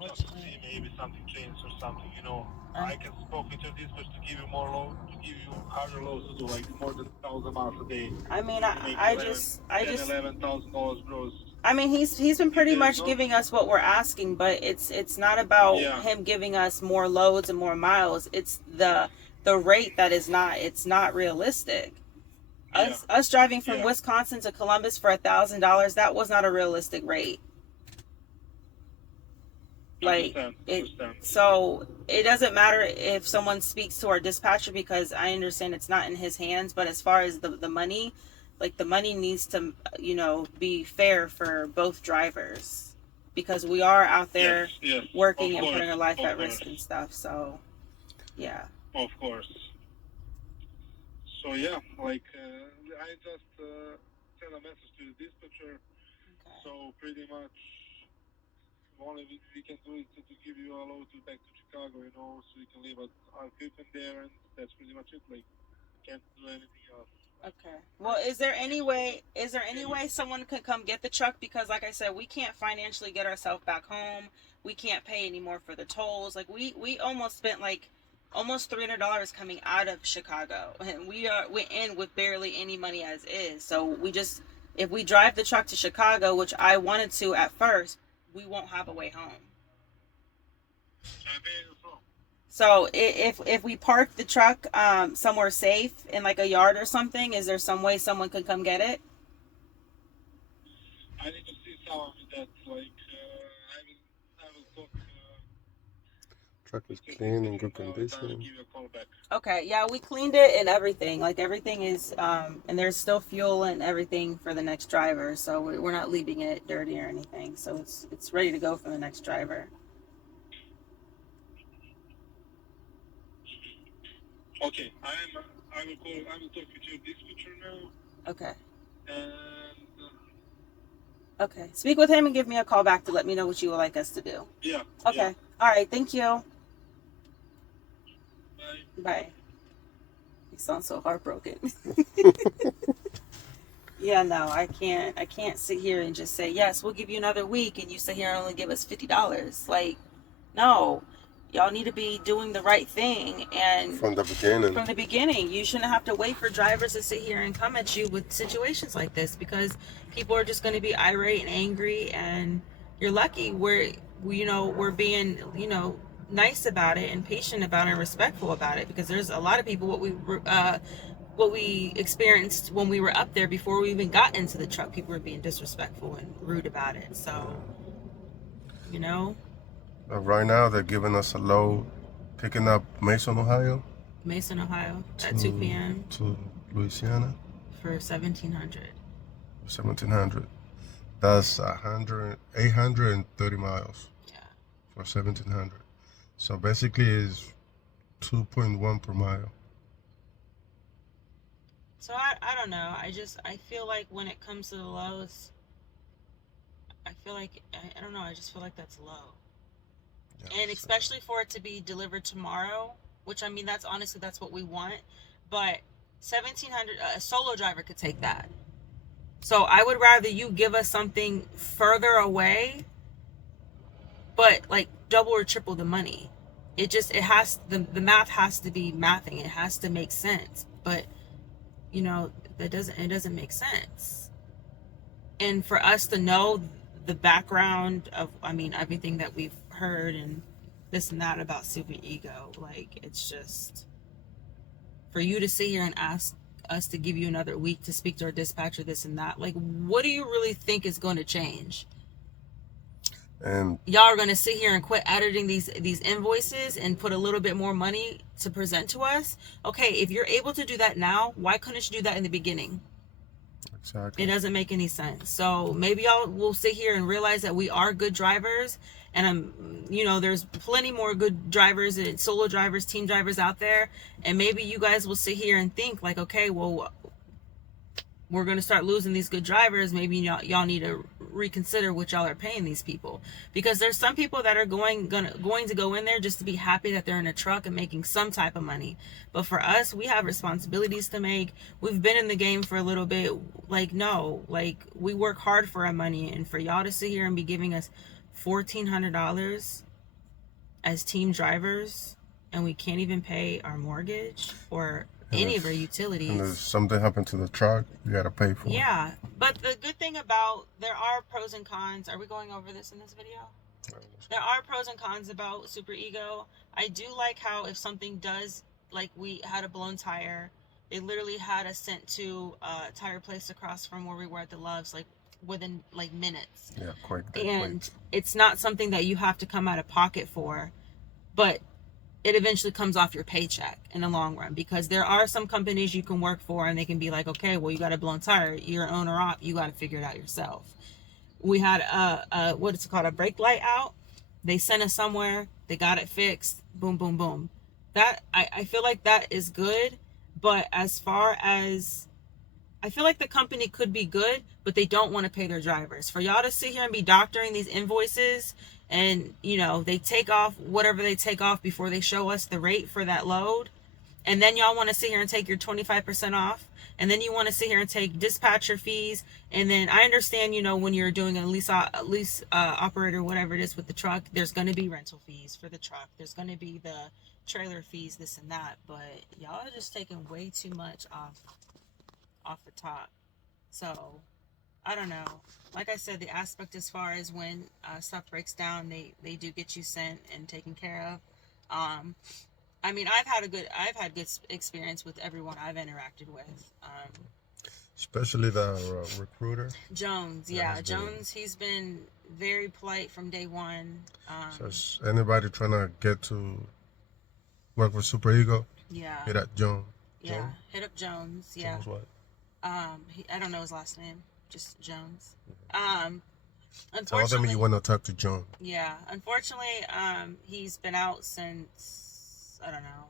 What just to you see mean? maybe something changed or something. I can spoke with your dispatch to give you more load, to give you higher loads to do like more than 1,000 miles a day. I mean, You make I 10, just, $11,000 gross. I mean, he's been If pretty there is much not, giving us what we're asking, but it's not about yeah, him giving us more loads and more miles. It's the rate that is not. It's not realistic. yeah, Us driving from yeah. Wisconsin to Columbus for $1,000, that was not a realistic rate. Like Understand, it. understand. So it doesn't matter if someone speaks to our dispatcher, because I understand it's not in his hands. But as far as the money, like the money needs to be fair for both drivers, because we are out Yes, there yes, of working and course, putting our life of at risk course, and stuff. So yeah. of course. So yeah, like I just sent a message to the dispatcher. Okay. So pretty much, only we can do is to give you a load to back to Chicago, so you can leave our equipment there, and that's pretty much it. Like, can't do anything else. Like, Okay. I Well, can is there I any can way? Is there any tell you. way someone could come get the truck? Because, like I said, we can't financially get ourselves back home. We can't pay anymore for the tolls. Like we almost spent like almost $300 coming out of Chicago, and we in with barely any money as is. So we just, if we drive the truck to Chicago, which I wanted to at first, we won't have a way home. I pay you so. So if we park the truck somewhere safe in like a yard or something, is there some way someone could come get it? I need to see someone with that. Like, I will talk Truck with is your clean in dispatcher good now, and I will condition. give you a call back. Okay, yeah, we cleaned it and everything. Like everything is, and there's still fuel and everything for the next driver, so we're not leaving it dirty or anything. So it's ready to go for the next driver. Okay, I will call. I will talk with your dispatcher now, Okay, and okay. Speak with him and give me a call back to let me know what you would like us to do. yeah, yeah. Okay, all right. Thank you. Bye. Bye. You sound so heartbroken. Yeah, no, I can't. I can't sit here and just say yes. We'll give you another week, and you sit here and only give us $50. Like, no, y'all need to be doing the right thing. And From the beginning. from the beginning, you shouldn't have to wait for drivers to sit here and come at you with situations like this, because people are just going to be irate and angry. And you're lucky we're being nice about it and patient about it and respectful about it, because there's a lot of people what we experienced when we were up there before we even got into the truck. People were being disrespectful and rude about it. So, you know, Right now, they're giving us a load, picking up Mason, Ohio, Mason, Ohio at 2 to p.m. to Louisiana, for 1700. 1700. That's 830 miles Yeah. for 1700. So basically, it's 2.1 per mile. So I don't know. I feel like when it comes to the lows, I feel like I don't know. I just feel like that's low, and Yes. especially for it to be delivered tomorrow, which I mean that's honestly that's what we want, but 1700, a solo driver could take that. So I would rather you give us something further away, but like double or triple the money. It has the math has to be mathing. It has to make sense. But it doesn't make sense. And for us to know the background of, I mean, everything that we've heard and this and that about SuperEgo, like it's just for you to sit here and ask us to give you another week to speak to our dispatcher, this and that. Like, what do you really think is going to change? And Y'all are going to sit here and quit editing these invoices and put a little bit more money to present to us? Okay, if you're able to do that now, why couldn't you do that in the beginning? It exactly. doesn't make any sense. So maybe y'all will sit here and realize that we are good drivers, and there's plenty more good drivers and solo drivers, team drivers out there, and maybe you guys will sit here and think like, okay, well, we're going to start losing these good drivers. Maybe y'all need to reconsider what y'all are paying these people, because there's some people that are going to go in there just to be happy that they're in a truck and making some type of money. But for us, we have responsibilities to make. We've been in the game for a little bit. Like, no, like we work hard for our money, and for y'all to sit here and be giving us $1,400, as team drivers and we can't even pay our mortgage or any of our and if utilities. something happened to the truck, you gotta pay for it. Yeah, but the good thing about, there are pros and cons. Are we going over this in this video? There are pros and cons about SuperEgo. I do like how if something does, like we had a blown tire, they literally had us sent to a tire place across from where we were at the Loves, like within like minutes. Yeah, quick. And it's not something that you have to come out of pocket for, but it eventually comes off your paycheck in the long run, because there are some companies you can work for and they can be like, okay, well, you got a blown tire, you're an owner op, you got to figure it out yourself. We had a what is it called, a brake light out. They sent us somewhere, they got it fixed, boom, boom, boom. That I feel like that is good, but as far as, I feel like the company could be good, but they don't want to pay their drivers. For y'all to sit here and be doctoring these invoices, and you know, they take off whatever they take off before they show us the rate for that load, and then y'all want to sit here and take your 25% off, and then you want to sit here and take dispatcher fees, and then I understand, you know, when you're doing a lease operator, whatever it is with the truck, there's going to be rental fees for the truck, there's going to be the trailer fees, this and that, but y'all are just taking way too much off the top. So I don't know, like I said, the aspect as far as when stuff breaks down, they do get you sent and taken care of. I mean, I've had good experience with everyone I've interacted with. Especially the recruiter. Jones, yeah, Jones, he's been very polite from day one. So anybody trying to get to work with SuperEgo, yeah, hit up Jones. yeah, Jones? hit up Jones, yeah. Jones what? I don't know his last name, just Jones. Tell them you want to talk to John. Yeah, unfortunately, he's been out since, I don't know,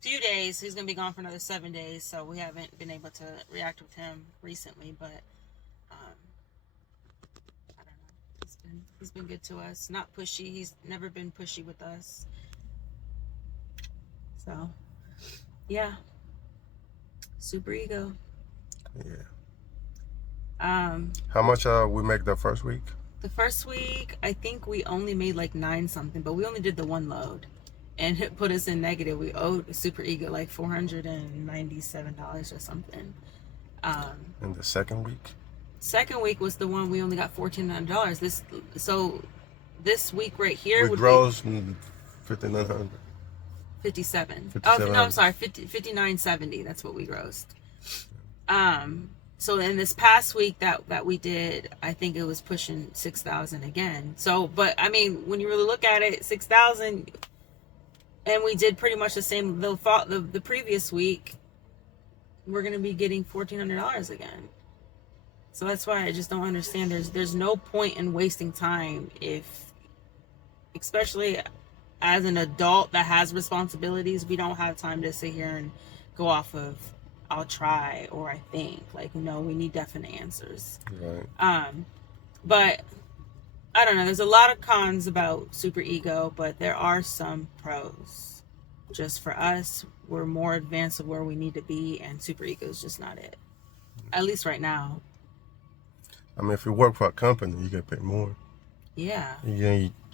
few days. He's gonna be gone for another 7 days, so we haven't been able to react with him recently. But I don't know. He's been good to us. Not pushy. He's never been pushy with us. So yeah, SuperEgo. Yeah. How much we make the first week? The first week, I think we only made like 9 something, but we only did the one load, and it put us in negative. We owed SuperEgo like $497 or something. And the second week? Second week was the one we only got $1,400. This week right here we would gross 5,900. 57. Oh no, I'm sorry, 59.70. That's what we grossed. So in this past week that we did, I think it was pushing 6,000 again. So, but I mean, when you really look at it, 6,000, and we did pretty much the same the previous week, we're gonna be getting $1,400 again. So that's why I just don't understand. There's no point in wasting time, if, especially as an adult that has responsibilities, we don't have time to sit here and go off of I'll try or I think. Like, no, we need definite answers. Right. But I don't know. There's a lot of cons about SuperEgo, but there are some pros. Just for us, we're more advanced of where we need to be, and SuperEgo is just not it. At least right now. I mean, if you work for a company, you get paid more. Yeah.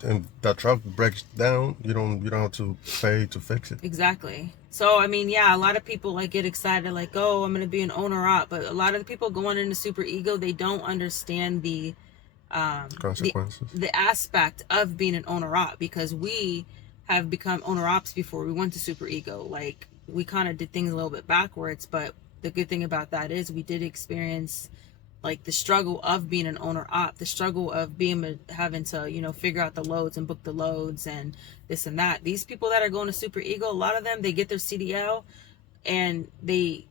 And that truck breaks down, you don't have to pay to fix it. Exactly. So I mean, yeah, a lot of people like get excited, like, oh, I'm gonna be an owner op, but a lot of the people going into SuperEgo, they don't understand the consequences, the aspect of being an owner op, because we have become owner ops before we went to SuperEgo. Like, we kind of did things a little bit backwards, but the good thing about that is we did experience like the struggle of being an owner op, the struggle of having to, you know, figure out the loads and book the loads and this and that. These people that are going to SuperEgo, a lot of them, they get their CDL and they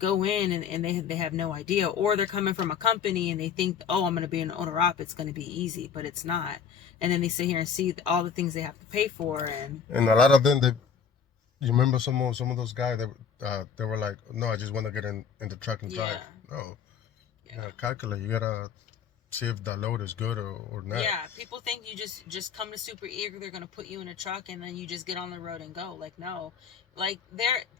go in and they have no idea, or they're coming from a company and they think, oh, I'm going to be an owner op, it's going to be easy, but it's not. And then they sit here and see all the things they have to pay for, and a lot of them, you remember some of those guys that they were like, no, I just want to get in the truck and drive. No. You gotta calculate. You gotta see if the load is good or not. Yeah, people think you just come to SuperEgo, they're gonna put you in a truck and then you just get on the road and go. Like, no. Like,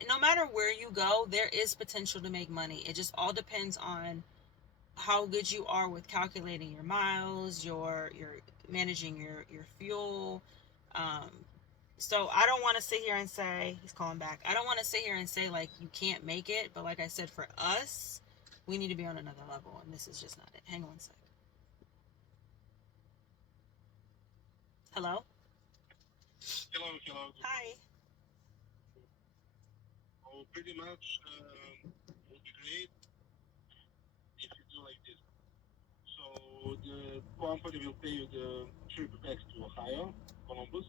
no matter where you go, there is potential to make money. It just all depends on how good you are with calculating your miles, your managing your fuel. So I don't want to sit here and say, he's calling back. I don't want to sit here and say like you can't make it, but like I said, for us, we need to be on another level, and this is just not it. Hang on one sec. Hello? Hello. Hi. Oh, pretty much would be great if you do like this. So the company will pay you the trip back to Ohio, Columbus.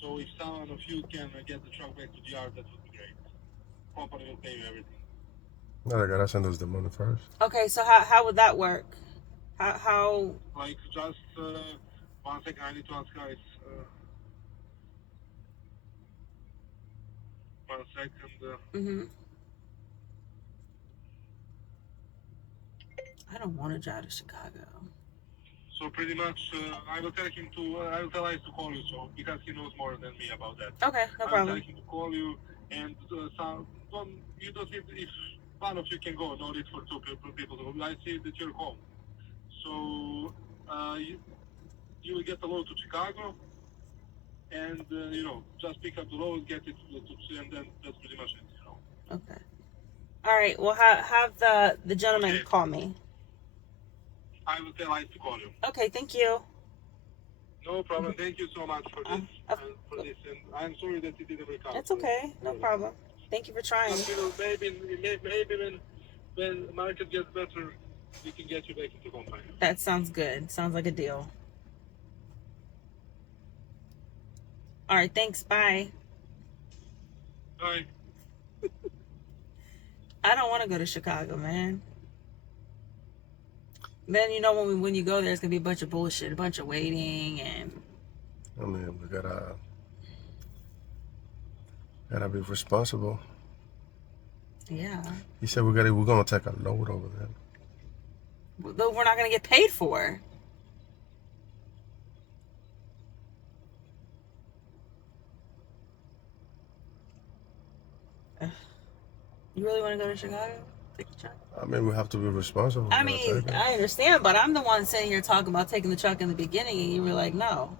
So if someone of you can get the truck back to the yard, that would be great. Company will pay you everything. No, they gotta send us the money first. Okay, so how would that work? How? Like just 1 second, I need to ask guys. 1 second. I don't want to drive to Chicago. So pretty much, I will tell him to. I will tell Ice to call you, so because he knows more than me about that. Okay, no problem. I will tell him to call you, and you don't need, if one of you can go. No need for two people to go. I see that you're home, so you will get the load to Chicago, and just pick up the load, get it to, and then that's pretty much it. Okay. All right. Well, have the gentleman call me. I will tell Ice to call you. Okay, thank you. No problem. Thank you so much for this. And I'm sorry that it didn't work out. It's okay. No problem. Thank you for trying. Maybe when market gets better, we can get you back into company. That sounds good. Sounds like a deal. All right. Thanks. Bye. Bye. I don't want to go to Chicago, man. Then when you go there, it's gonna be a bunch of bullshit, a bunch of waiting, and I mean, we gotta be responsible. Yeah. He said we're gonna take a load over there. But we're not gonna get paid for. You really want to go to Chicago? Take the truck? I mean, we have to be responsible. I mean, I understand, but I'm the one sitting here talking about taking the truck in the beginning, and you were like, no.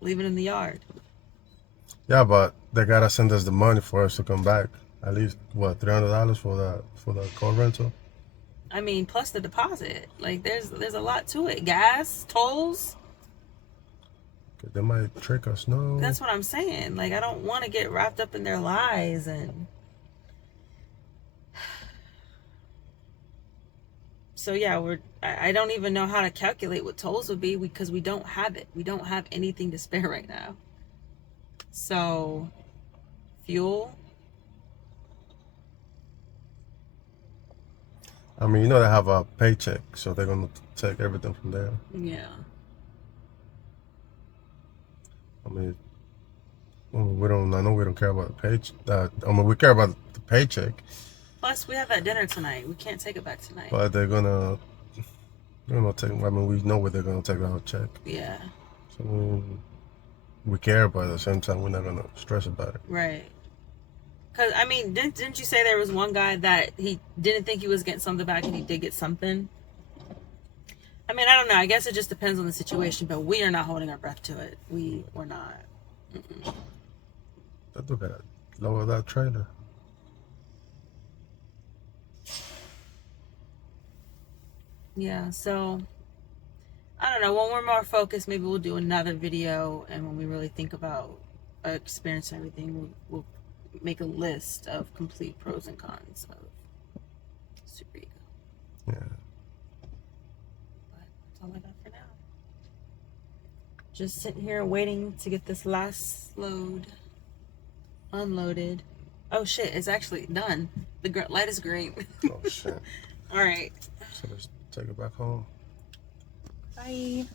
Leave it in the yard. Yeah, but they gotta send us the money for us to come back. At least what, $300 for the car rental? I mean, plus the deposit. Like, there's a lot to it. Gas, tolls. They might trick us. No. That's what I'm saying. Like, I don't want to get wrapped up in their lies, and so yeah, I don't even know how to calculate what tolls would be because we don't have it. We don't have anything to spare right now. So, fuel. I mean, they have a paycheck, so they're gonna take everything from there. Yeah. I mean, I know we don't care about the paycheck. I mean, we care about the paycheck. Plus, we have that dinner tonight. We can't take it back tonight. But they're gonna take. I mean, we know where they're gonna take our check. Yeah. So we care, but at the same time, we're not gonna stress about it. Right. Because, I mean, didn't you say there was one guy that he didn't think he was getting something back and he did get something? I mean, I don't know. I guess it just depends on the situation, but we are not holding our breath to it. We're not. That dude gotta lower that trailer. Yeah, so I don't know. When we're more focused, maybe we'll do another video, and when we really think about our experience and everything, we'll make a list of complete pros and cons of SuperEgo. Yeah. But that's all I got for now. Just sitting here waiting to get this last load unloaded. Oh shit, it's actually done. The light is green. Oh shit. All right. So let's take it back home. Bye.